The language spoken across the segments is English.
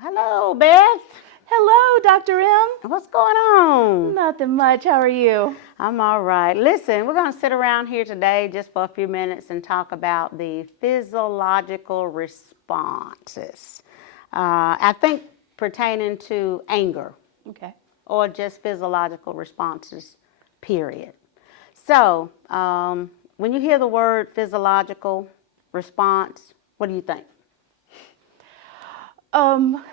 Hello, Beth. Hello, Dr. M. What's going on? Nothing much. How are you? I'm all right. Listen, we're going to sit around here today just for a few minutes and talk about the physiological responses. I think pertaining to anger Okay. or just physiological responses, period. So, when you hear the word physiological response, what do you think? Um,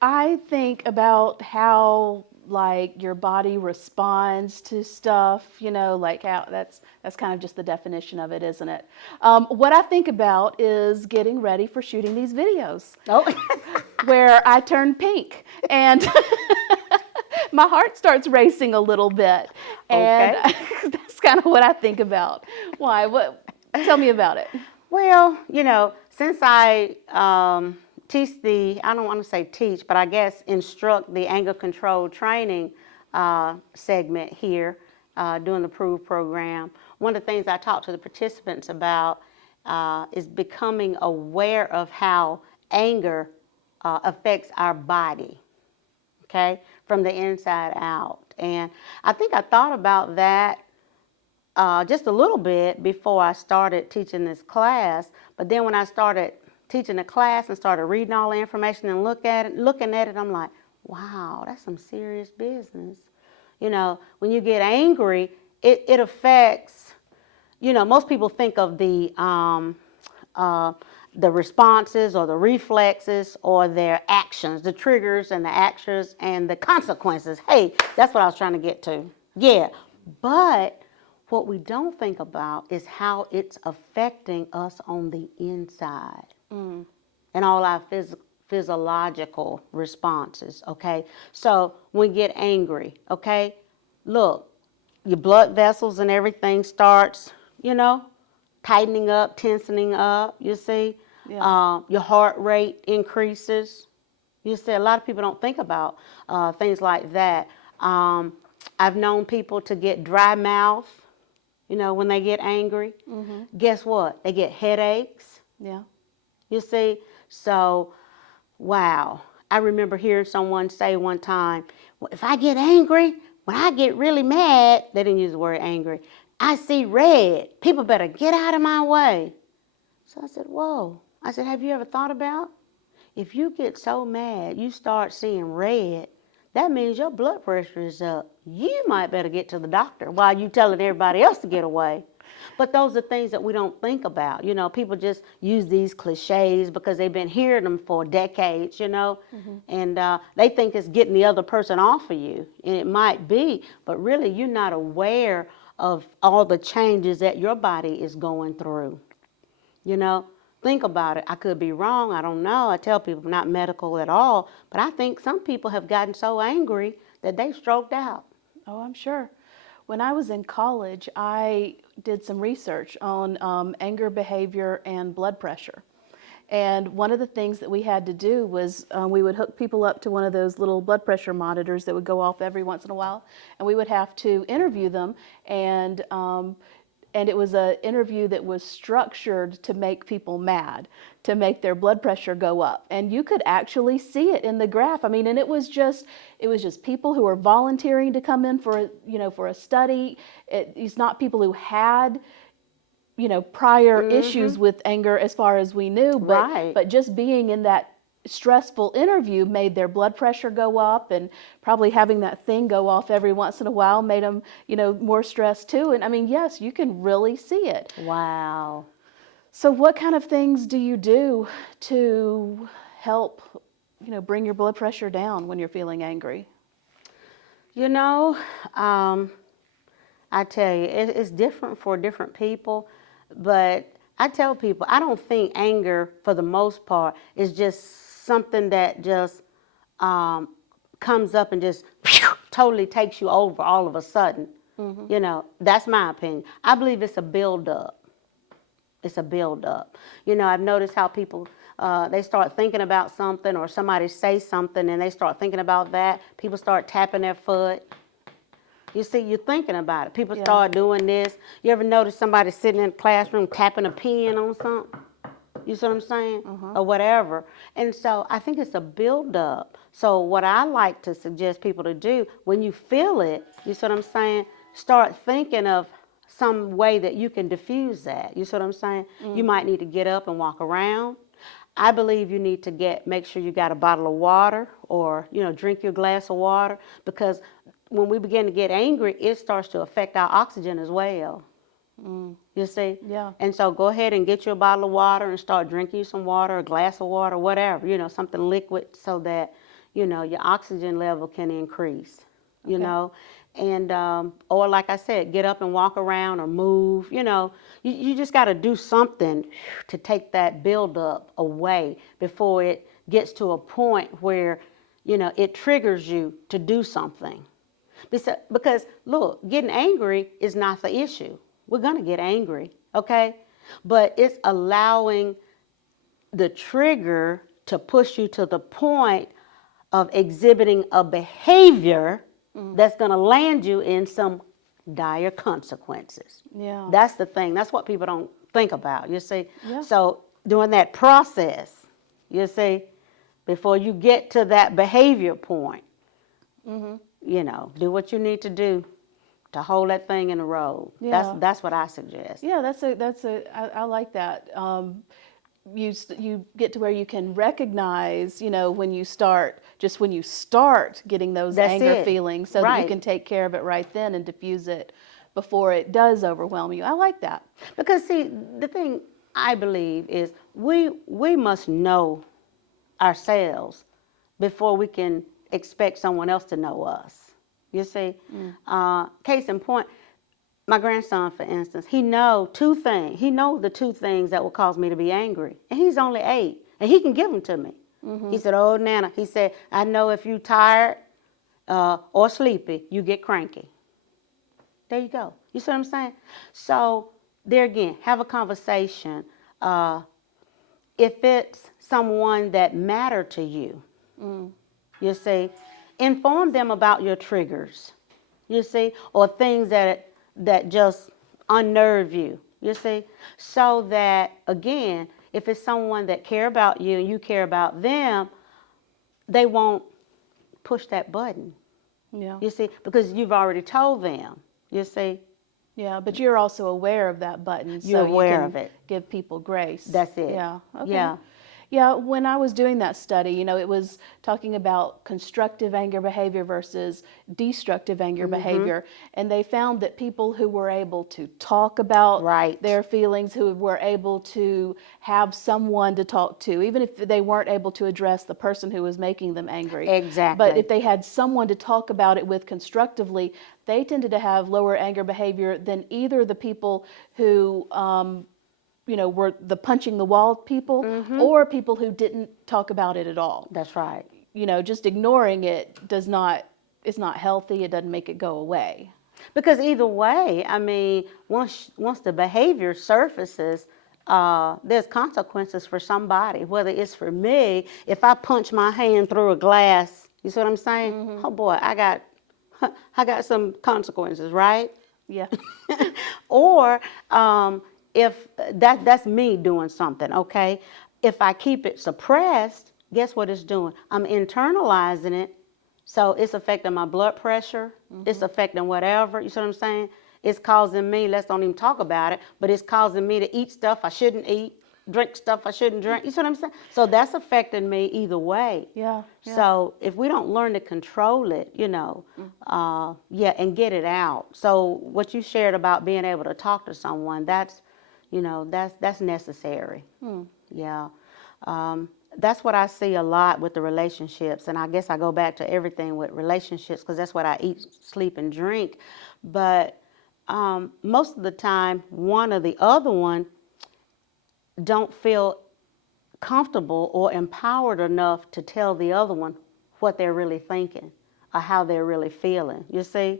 I think about how like your body responds to stuff, like how that's kind of just the definition of it, isn't it? What I think about is getting ready for shooting these videos Oh, where I turn pink and my heart starts racing a little bit, and okay. that's kind of what I think about. Why? What? Tell me about it. Well, since I teach I don't want to say teach, but I guess instruct the anger control training segment here during the PROVE program, one of the things I talk to the participants about is becoming aware of how anger affects our body, okay, from the inside out. And I think I thought about that just a little bit before I started teaching this class. But then when I started teaching the class and started reading all the information and looking at it, I'm like, wow, that's some serious business. When you get angry, it affects, most people think of the responses or the reflexes or their actions, the triggers and the actions and the consequences. Hey, that's what I was trying to get to. Yeah, but what we don't think about is how it's affecting us on the inside and all our physiological responses, okay? So when we get angry, okay, look, your blood vessels and everything starts, tightening up, tensing up, you see. Yeah. Your heart rate increases. You see, a lot of people don't think about things like that. I've known people to get dry mouth, when they get angry. Guess what? They get headaches. Yeah. You see? So, wow. I remember hearing someone say one time, well, if I get angry, when I get really mad, they didn't use the word angry, I see red. People better get out of my way. So I said, whoa. I said, have you ever thought about if you get so mad you start seeing red, that means your blood pressure is up. You might better get to the doctor while you telling everybody else to get away. But those are things that we don't think about. People just use these cliches because they've been hearing them for decades, and they think it's getting the other person off of you. And it might be, but really you're not aware of all the changes that your body is going through. Think about it. I could be wrong. I don't know. I tell people I'm not medical at all, but I think some people have gotten so angry that they stroked out. Oh, I'm sure. When I was in college, I did some research on anger behavior and blood pressure. And one of the things that we had to do was we would hook people up to one of those little blood pressure monitors that would go off every once in a while, and we would have to interview them, and it was an interview that was structured to make people mad, to make their blood pressure go up. And you could actually see it in the graph. I mean, and it was just people who were volunteering to come in for a study. It's not people who had prior issues with anger as far as we knew, Right. but just being in that stressful interview made their blood pressure go up, and probably having that thing go off every once in a while made them, more stressed too. And I mean, yes, you can really see it. Wow. So what kind of things do you do to help, bring your blood pressure down when you're feeling angry? You know, um, I tell you, it's different for different people, but I tell people I don't think anger, for the most part, is just something that just um, comes up and just totally takes you over all of a sudden. That's my opinion. I believe it's a buildup. It's a buildup. I've noticed how people they start thinking about something, or somebody say something and they start thinking about that. People start tapping their foot. You see, you're thinking about it. People Yeah. start doing this. You ever notice somebody sitting in the classroom tapping a pen on something? You see what I'm saying? Or whatever. And so I think it's a buildup. So what I like to suggest people to do, when you feel it, you see what I'm saying? Start thinking of some way that you can diffuse that. You see what I'm saying? You might need to get up and walk around. I believe you need to make sure you got a bottle of water, or, drink your glass of water, because when we begin to get angry, it starts to affect our oxygen as well. You see? Yeah. And so go ahead and get you a bottle of water and start drinking some water, a glass of water, whatever, something liquid, so that, your oxygen level can increase, Okay. And, or like I said, get up and walk around or move, you just got to do something to take that buildup away before it gets to a point where, it triggers you to do something. Because look, getting angry is not the issue. We're going to get angry, okay? But it's allowing the trigger to push you to the point of exhibiting a behavior that's going to land you in some dire consequences. Yeah. That's the thing. That's what people don't think about, you see? Yeah. So during that process, you see, before you get to that behavior point, do what you need to do to hold that thing in the road. Yeah. That's what I suggest. Yeah, I like that. You get to where you can recognize, when you start getting those That's anger it. feelings, so that you Right. can take care of it right then and diffuse it before it does overwhelm you. I like that. Because see, the thing I believe is we must know ourselves before we can expect someone else to know us. You see, case in point, my grandson, for instance, he know two things. He knows the two things that will cause me to be angry, and he's only 8, and he can give them to me. He said, "Oh, Nana," he said, "I know if you tired or sleepy, you get cranky." There you go. You see what I'm saying? So there again, have a conversation. If it's someone that matter to you, you see, inform them about your triggers. You see, or things that just unnerve you. You see, so that again, if it's someone that care about you and you care about them, they won't push that button. Yeah. You see, because you've already told them. You see, Yeah, but you're also aware of that button, so You're aware you can of it. give people grace. That's it. Yeah. Okay. Yeah. Yeah, when I was doing that study, it was talking about constructive anger behavior versus destructive anger behavior, and they found that people who were able to talk about Right. their feelings, who were able to have someone to talk to, even if they weren't able to address the person who was making them angry. Exactly. But if they had someone to talk about it with constructively, they tended to have lower anger behavior than either the people who were the punching the wall people, or people who didn't talk about it at all. That's right. Just ignoring it is not healthy. It doesn't make it go away. Because either way, I mean, once the behavior surfaces, there's consequences for somebody. Whether it's for me, if I punch my hand through a glass, you see what I'm saying? Oh boy, I got some consequences, right? Yeah. Or if that's me doing something, okay? If I keep it suppressed, guess what it's doing? I'm internalizing it, so it's affecting my blood pressure. It's affecting whatever. You see what I'm saying? It's causing me, let's don't even talk about it, but it's causing me to eat stuff I shouldn't eat, drink stuff I shouldn't drink. You see what I'm saying? So that's affecting me either way. Yeah. So if we don't learn to control it, and get it out. So what you shared about being able to talk to someone, that's necessary. Yeah. That's what I see a lot with the relationships. And I guess I go back to everything with relationships because that's what I eat, sleep, and drink. But most of the time, one or the other one don't feel comfortable or empowered enough to tell the other one what they're really thinking or how they're really feeling, you see?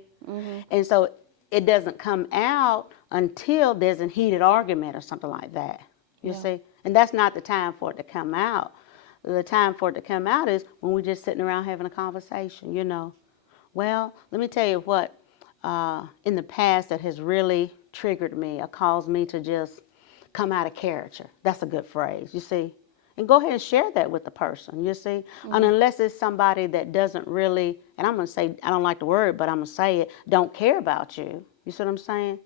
And so it doesn't come out until there's a heated argument or something like that, you see? And that's not the time for it to come out. The time for it to come out is when we're just sitting around having a conversation, Well, let me tell you what in the past that has really triggered me or caused me to just come out of character. That's a good phrase, you see. And go ahead and share that with the person, you see. And unless it's somebody that doesn't really, and I'm going to say, I don't like the word, but I'm going to say it, don't care about you. You see what I'm saying?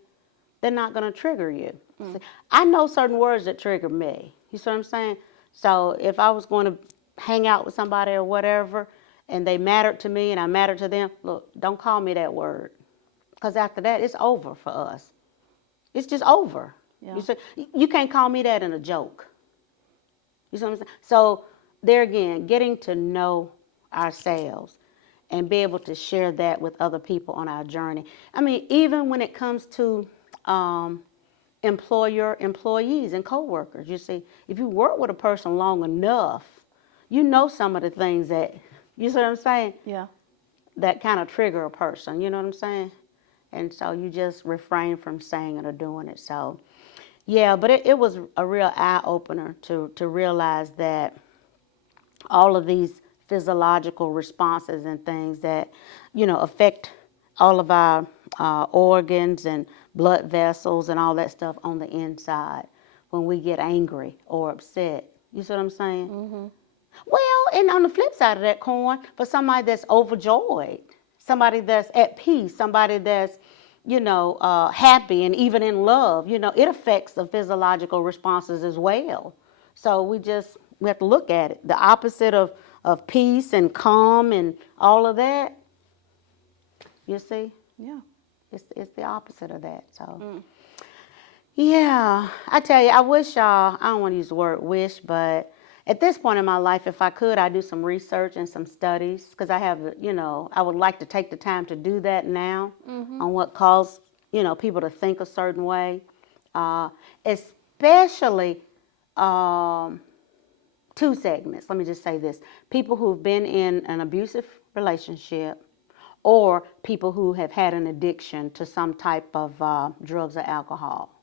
They're not going to trigger you. See, I know certain words that trigger me. You see what I'm saying? So if I was going to hang out with somebody or whatever, and they mattered to me and I mattered to them, look, don't call me that word. Because after that, it's over for us. It's just over. Yeah. You say, you can't call me that in a joke. You see what I'm saying? So there again, getting to know ourselves and be able to share that with other people on our journey. I mean, even when it comes to employees and coworkers, you see, if you work with a person long enough, you know some of the things that, you see what I'm saying? Yeah. That kind of trigger a person, you know what I'm saying? And so you just refrain from saying it or doing it. So, yeah, but it was a real eye-opener to realize that all of these physiological responses and things that, affect all of our organs and blood vessels and all that stuff on the inside when we get angry or upset. You see what I'm saying? Mm-hmm. Well, and on the flip side of that coin, for somebody that's overjoyed, somebody that's at peace, somebody that's, happy and even in love, it affects the physiological responses as well. So we have to look at it. The opposite of peace and calm and all of that, you see? Yeah. It's the opposite of that. So, yeah, I tell you, I wish I don't want to use the word wish, but at this point in my life, if I could, I'd do some research and some studies because I have, I would like to take the time to do that now on what caused, people to think a certain way, especially two segments. Let me just say this. People who've been in an abusive relationship or people who have had an addiction to some type of drugs or alcohol.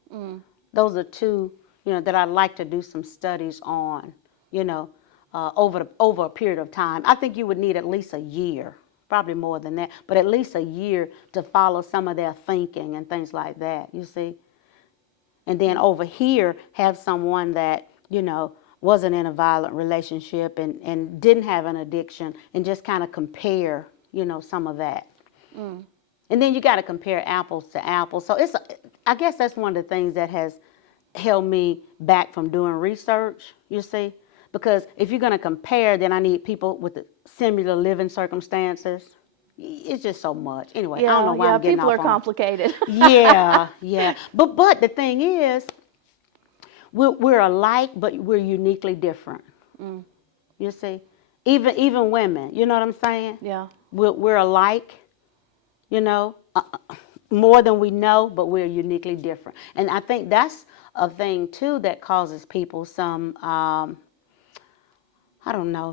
Those are two, that I'd like to do some studies on, over a period of time. I think you would need at least a year, probably more than that, but at least a year to follow some of their thinking and things like that, you see. And then over here, have someone that, wasn't in a violent relationship and didn't have an addiction and just kind of compare, some of that. And then you got to compare apples to apples. So I guess that's one of the things that has held me back from doing research, you see. Because if you're going to compare, then I need people with the similar living circumstances. It's just so much. Anyway, I don't know why I'm getting people off are on. complicated. Yeah. But the thing is, we're alike, but we're uniquely different. You see, even women. You know what I'm saying? Yeah. We're alike. More than we know, but we're uniquely different. And I think that's a thing too that causes people some,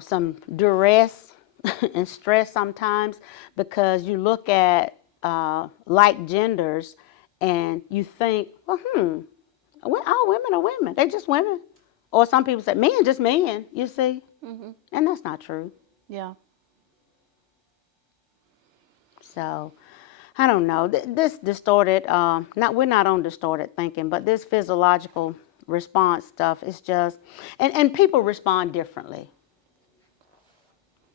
some duress and stress sometimes because you look at like genders and you think, well, all women are women. They're just women. Or some people say, men just men, you see. And that's not true. Yeah. So, I don't know. This distorted, we're not on distorted thinking, but this physiological response stuff is just, and people respond differently.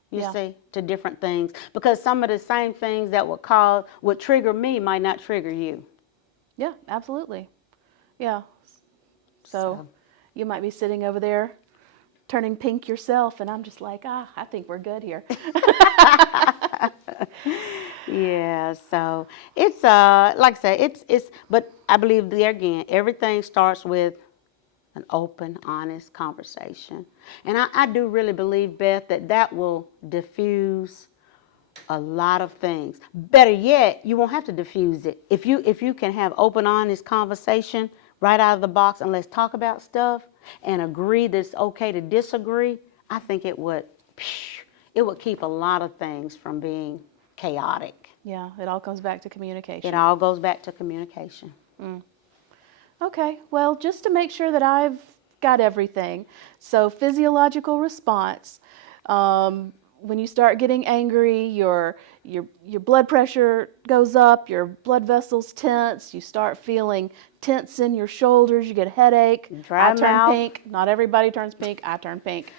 You see, to different things. Because some of the same things that would trigger me might not trigger you. Yeah, absolutely. Yeah. So you might be sitting over there turning pink yourself, and I'm just like, I think we're good here. Yeah, so it's like I said, but I believe there again, everything starts with an open, honest conversation. And I do really believe, Beth, that will diffuse a lot of things. Better yet, you won't have to diffuse it. If you can have open, honest conversation right out of the box and let's talk about stuff and agree that it's okay to disagree, I think it would keep a lot of things from being chaotic. Yeah, it all comes back to communication. It all goes back to communication. Okay, well, just to make sure that I've got everything. So physiological response, when you start getting angry, your blood pressure goes up, your blood vessels tense, you start feeling tense in your shoulders, you get a headache. Dry I turn mouth. pink. Not everybody turns pink. I turn pink.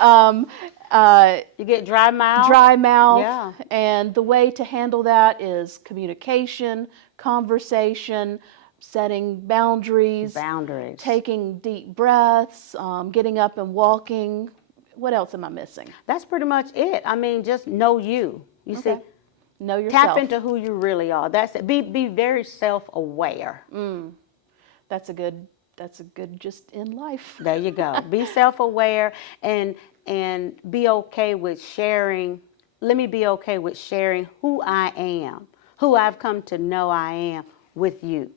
You get dry mouth. Dry mouth. Yeah. And the way to handle that is communication, conversation, setting boundaries, Boundaries. taking deep breaths, getting up and walking. What else am I missing? That's pretty much it. I mean, just know you. You Okay. see, Know yourself. tap into who you really are. That's it. Be very self-aware. That's a good just in life. There you go. Be self-aware and be okay with sharing. Let me be okay with sharing who I am, who I've come to know I am with you.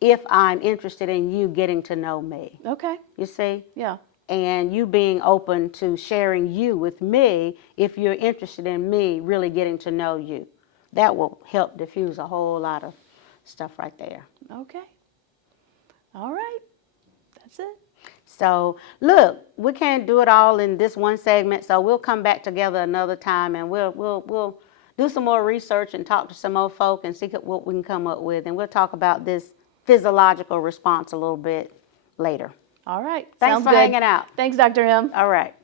If I'm interested in you getting to know me. Okay. You see? Yeah. And you being open to sharing you with me if you're interested in me really getting to know you. That will help diffuse a whole lot of stuff right there. Okay. All right. That's it. So look, we can't do it all in this one segment, so we'll come back together another time and we'll do some more research and talk to some more folk and see what we can come up with, and we'll talk about this physiological response a little bit later. All right. Thanks Sounds for good. hanging out. Thanks, Dr. M. All right.